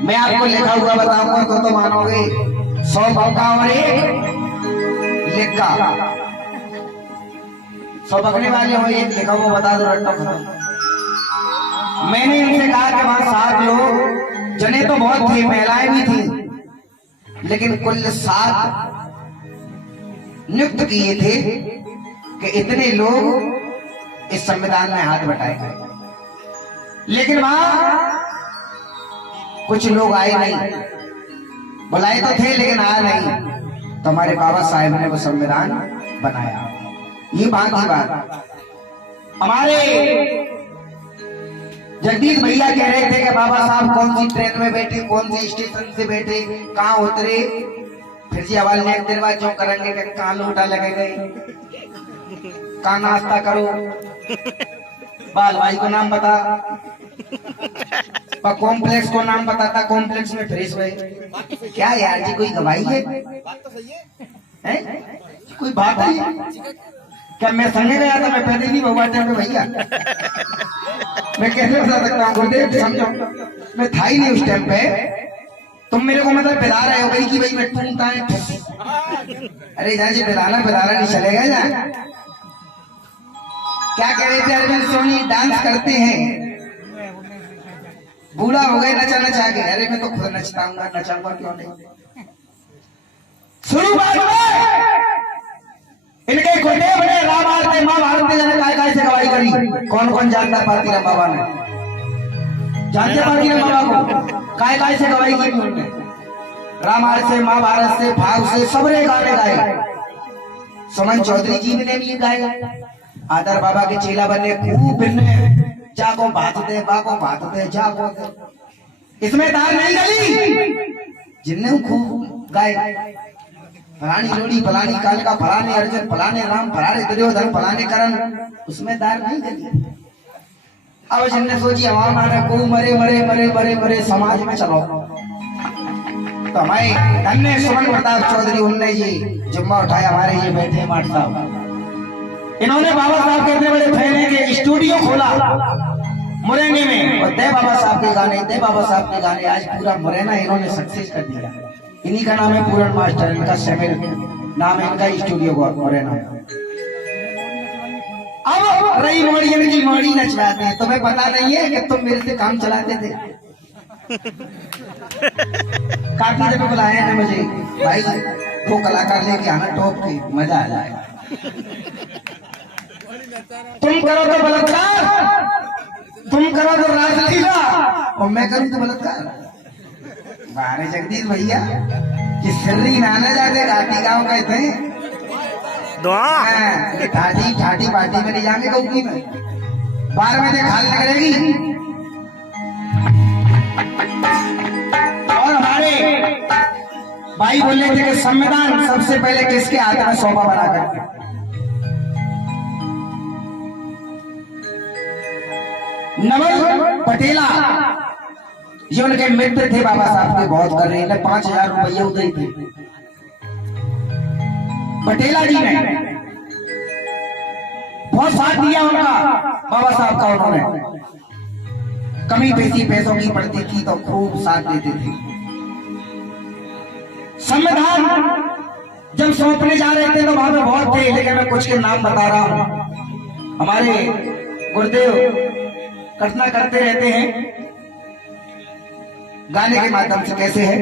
मैं आपको लिखा हुआ बताऊंगा तो मानोगे। 100 बक्का और एक लिखा। 100 बकने वाले हो, एक लिखा हुआ बता दो, रट्टा खत्म। मैंने इनसे कहा कि वहां 7 लोग, जने तो बहुत थे, महिलाएं भी थी, लेकिन कुल 7 नियुक्त किए थे कि इतने लोग इस संविधान में हाथ बटाएंगे। लेकिन वहां कुछ लोग आए नहीं, बुलाए तो थे लेकिन आए नहीं। तो हमारे बाबा साहेब ने वो संविधान बनाया। ये बात की बात। हमारे जगदीश भैया कह रहे थे कि बाबा साहब कौन सी ट्रेन में बैठे, कौन सी स्टेशन से बैठे, कहाँ उतरे। फिर जी आवाज ने देर बाद जो करेंगे कि कहाँ लूटा लगे गए, कहाँ नाश्ता करो, बाल भाई को नाम बता, कॉम्प्लेक्स को नाम बताता, कॉम्प्लेक्स में फ्रेश हुए। क्या यार जी, कोई गवाही है? कोई बात है क्या? मैं संगे गया था, मैं पहले नहीं भगवान भैया, मैं कैसे बता सकता हूँ गुरुदेव, समझो मैं था ही नहीं उस टाइम पे। तुम मेरे को मतलब पिला रहे हो भाई कि भाई मैं टूटता है। अरे जान जी, पिलाना नहीं चलेगा जा। क्या कह रहे थे अरविंद सोनी? डांस करते हैं, बूढ़ा हो गए नचा नचा के। अरे मैं तो खुद नचता हूँ, नचाऊंगा क्यों नहीं। शुरू बात इनके गुरुदेव ने रामायण से महाभारत में काय से गवाही करी। कौन कौन जानता पातीराम बाबा ने? जानते पातीराम बाबा को? काय से गवाही की उन्होंने? रामायण से, महाभारत से, भाव से, सबने गाने गाए। सुमन चौधरी जी ने भी गाए। आदर बाबा के चेला बने खूब जागो बात दे, बागो बात दे, जागो दे। इसमें तार नहीं गली, जिनने खूब गाए। फलानी लोड़ी, फलानी कालिका, फलाने अर्जुन, फलाने राम, फलाने दुर्योधन, फलाने करण, उसमें दार नहीं गली। अब जिनने सोची हमारा को मरे मरे मरे मरे मरे समाज में चलो, तो हमारे धन्य सुमन प्रताप चौधरी उनने ये जिम्मा उठाया। हमारे ये बैठे माट साहब, इन्होंने बाबा साहब के इतने बड़े फैले के स्टूडियो खोला मुरैना में, और दे बाबा साहब के गाने, दे बाबा साहब के गाने। आज पूरा मुरैना इन्होंने सक्सेस कर दिया। इन्हीं का नाम है पूरन मास्टर, इनका सेमिल नाम है इनका स्टूडियो का मुरैना। अब रही मोड़ी, इनकी मोड़ी नचवाते हैं। तुम्हें पता नहीं है कि तुम मेरे से काम चलाते थे। काफी जगह बुलाए हैं मुझे, भाई 2 कलाकार लेके आना टॉप के, मजा आ जाएगा। तुम करो तो बलात्कार, तुम करो तो राजलीला, और मैं करूं तो बलात्कार। बारे जगदीश भैया कि सिर्री नाना जाते घाटी गाँव गए थे, ठाठी ठाठी पार्टी में नहीं जाएंगे कहूँगी मैं, 12 बजे खाल करेगी। और हमारे भाई बोले थे कि संविधान सबसे पहले किसके हाथ में सौंपा बना करके? नवल पटेला, ये उनके मित्र थे बाबा साहब के, बहुत कर रहे हैं। 5000 रुपये उधर थे पटेला जी ने, बहुत साथ दिया उनका बाबा साहब का। उन्होंने कमी बेसी पैसों की पड़ती थी तो खूब साथ देते थे। संविधान जब सौंपने जा रहे थे तो वहां पे बहुत थे, लेकिन मैं कुछ के नाम बता रहा हूं। हमारे गुरुदेव कल्पना करते रहते हैं गाने के माध्यम से। कैसे है?